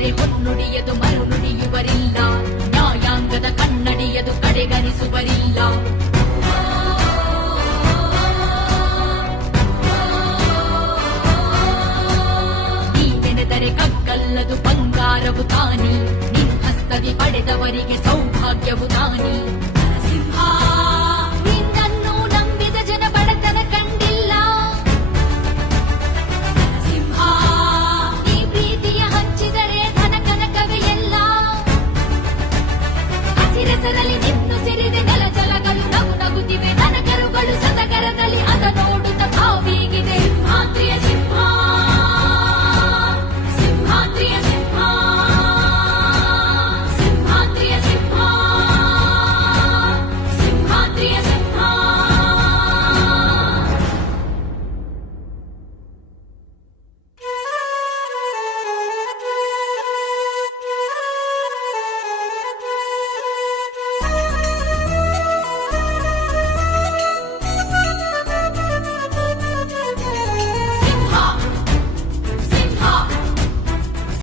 ನೀನೆನೆದರೆ ಹೊನ್ನುಡಿಯದು ಮರುನುಡಿಯುವರಿಲ್ಲ ನ್ಯಾಯಾಂಗದ ಕನ್ನಡಿಯದು, ಕಡೆಗಣಿಸುವರಿಲ್ಲ. ನೆನೆದರೆ ಕಗ್ಗಲ್ಲದು, ಬಂಗಾರವು ತಾನಿ. ನಿನ್ನ ಹಸ್ತದಿ ಪಡೆದವರಿಗೆ ಸೌಭಾಗ್ಯವು ತಾನಿ.